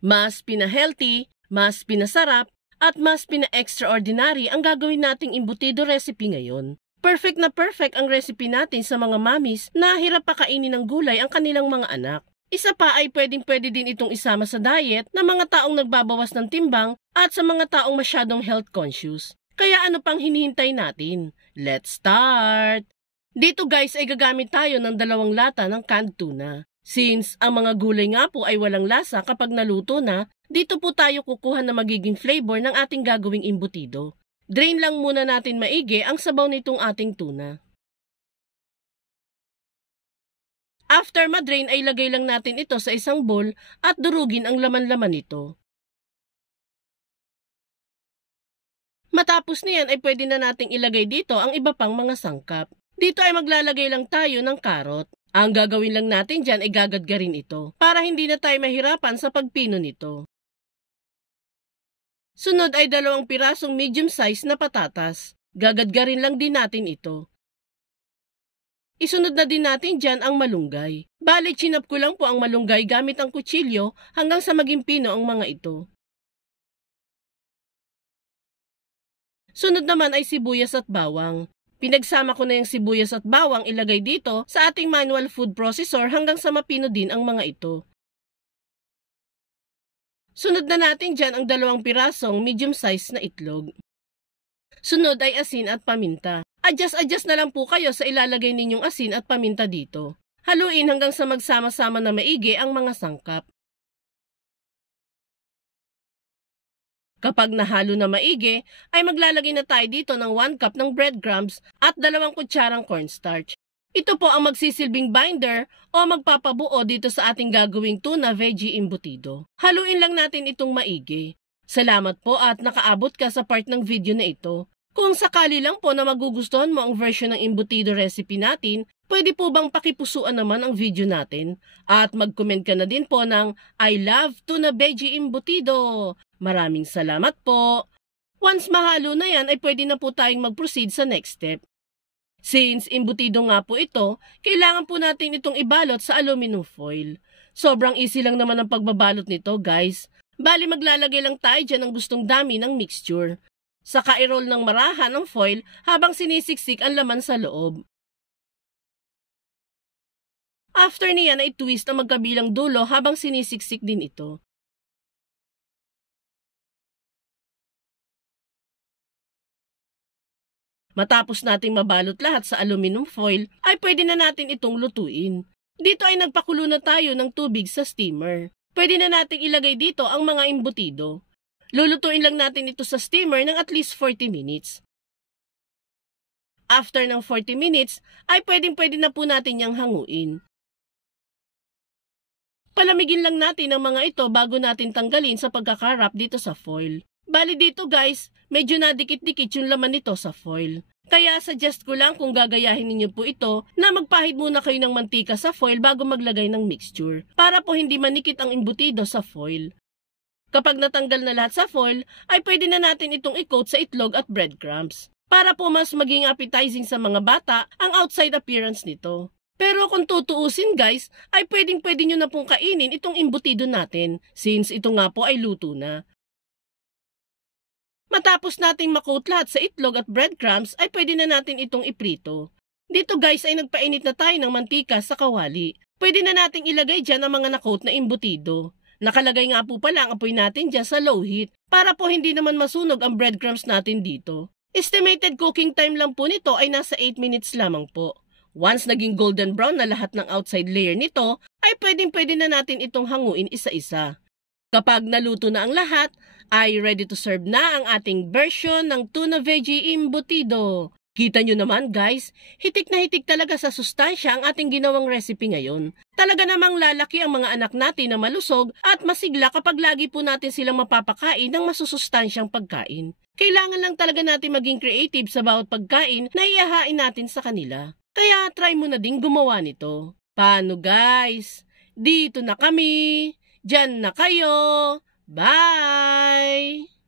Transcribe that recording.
Mas pina-healthy, mas pinasarap, at mas pina-extraordinary ang gagawin nating embutido recipe ngayon. Perfect na perfect ang recipe natin sa mga mamis na hirap pakainin ng gulay ang kanilang mga anak. Isa pa ay pwedeng-pwede din itong isama sa diet ng mga taong nagbabawas ng timbang at sa mga taong masyadong health conscious. Kaya ano pang hinihintay natin? Let's start! Dito guys ay gagamit tayo ng 2 lata ng canned tuna. Since ang mga gulay nga po ay walang lasa kapag naluto na, dito po tayo kukuha na magiging flavor ng ating gagawing embutido. Drain lang muna natin maigi ang sabaw nitong ating tuna. After ma-drain ay lagay lang natin ito sa isang bowl at durugin ang laman-laman nito. Matapos niyan ay pwede na nating ilagay dito ang iba pang mga sangkap. Dito ay maglalagay lang tayo ng karot. Ang gagawin lang natin dyan ay gagadgarin ito para hindi na tayo mahirapan sa pagpino nito. Sunod ay 2 pirasong medium size na patatas. Gagadgarin lang din natin ito. Isunod na din natin dyan ang malunggay. Bale, chinap ko lang po ang malunggay gamit ang kutsilyo hanggang sa maging pino ang mga ito. Sunod naman ay sibuyas at bawang. Pinagsama ko na yung sibuyas at bawang ilagay dito sa ating manual food processor hanggang sa mapino din ang mga ito. Sunod na natin dyan ang 2 pirasong medium size na itlog. Sunod ay asin at paminta. Adjust na lang po kayo sa ilalagay ninyong asin at paminta dito. Haluin hanggang sa magsama-sama na maigi ang mga sangkap. Kapag nahalo na maigi, ay maglalagay na tayo dito ng 1 cup ng breadcrumbs at 2 kutsarang cornstarch. Ito po ang magsisilbing binder o magpapabuo dito sa ating gagawing tuna veggie embutido. Haluin lang natin itong maigi. Salamat po at nakaabot ka sa part ng video na ito. Kung sakali lang po na magugustuhan mo ang version ng embutido recipe natin, pwede po bang pakipusuan naman ang video natin? At mag-comment ka na din po ng I love tuna veggie embutido. Maraming salamat po. Once mahalo na yan ay pwede na po tayong mag-proceed sa next step. Since embutido nga po ito, kailangan po natin itong ibalot sa aluminum foil. Sobrang easy lang naman ang pagbabalot nito guys. Bali maglalagay lang tayo dyan ng gustong dami ng mixture. Saka i-roll ng marahan ng foil habang sinisiksik ang laman sa loob. After niyan ay twist ang magkabilang dulo habang sinisiksik din ito. Matapos nating mabalot lahat sa aluminum foil, ay pwede na natin itong lutuin. Dito ay nagpakulo na tayo ng tubig sa steamer. Pwede na nating ilagay dito ang mga embutido. Lulutuin lang natin ito sa steamer ng at least 40 minutes. After ng 40 minutes, ay pwede na po natin yang hanguin. Palamigin lang natin ang mga ito bago natin tanggalin sa pagkakarap dito sa foil. Bali dito guys, medyo nadikit-dikit yung laman nito sa foil. Kaya suggest ko lang kung gagayahin ninyo po ito na magpahid muna kayo ng mantika sa foil bago maglagay ng mixture para po hindi manikit ang embutido sa foil. Kapag natanggal na lahat sa foil, ay pwede na natin itong i-coat sa itlog at breadcrumbs para po mas maging appetizing sa mga bata ang outside appearance nito. Pero kung tutuusin guys, ay pwedeng-pwede nyo na pong kainin itong embutido natin since ito nga po ay luto na. Matapos nating makoat lahat sa itlog at breadcrumbs ay pwede na natin itong iprito. Dito guys ay nagpainit na tayo ng mantika sa kawali. Pwede na nating ilagay dyan ang mga nakoat na embutido. Nakalagay nga po pala ang apoy natin dyan sa low heat para po hindi naman masunog ang breadcrumbs natin dito. Estimated cooking time lang po nito ay nasa 8 minutes lamang po. Once naging golden brown na lahat ng outside layer nito ay pwede na natin itong hanguin isa-isa. Kapag naluto na ang lahat, ay ready to serve na ang ating version ng tuna veggie embutido. Kita nyo naman guys, hitik na hitik talaga sa sustansya ang ating ginawang recipe ngayon. Talaga namang lalaki ang mga anak natin na malusog at masigla kapag lagi po natin silang mapapakain ng masusustansyang pagkain. Kailangan lang talaga natin maging creative sa bawat pagkain na ihahain natin sa kanila. Kaya try mo na din gumawa nito. Paano guys? Dito na kami. Diyan na kayo. Bye!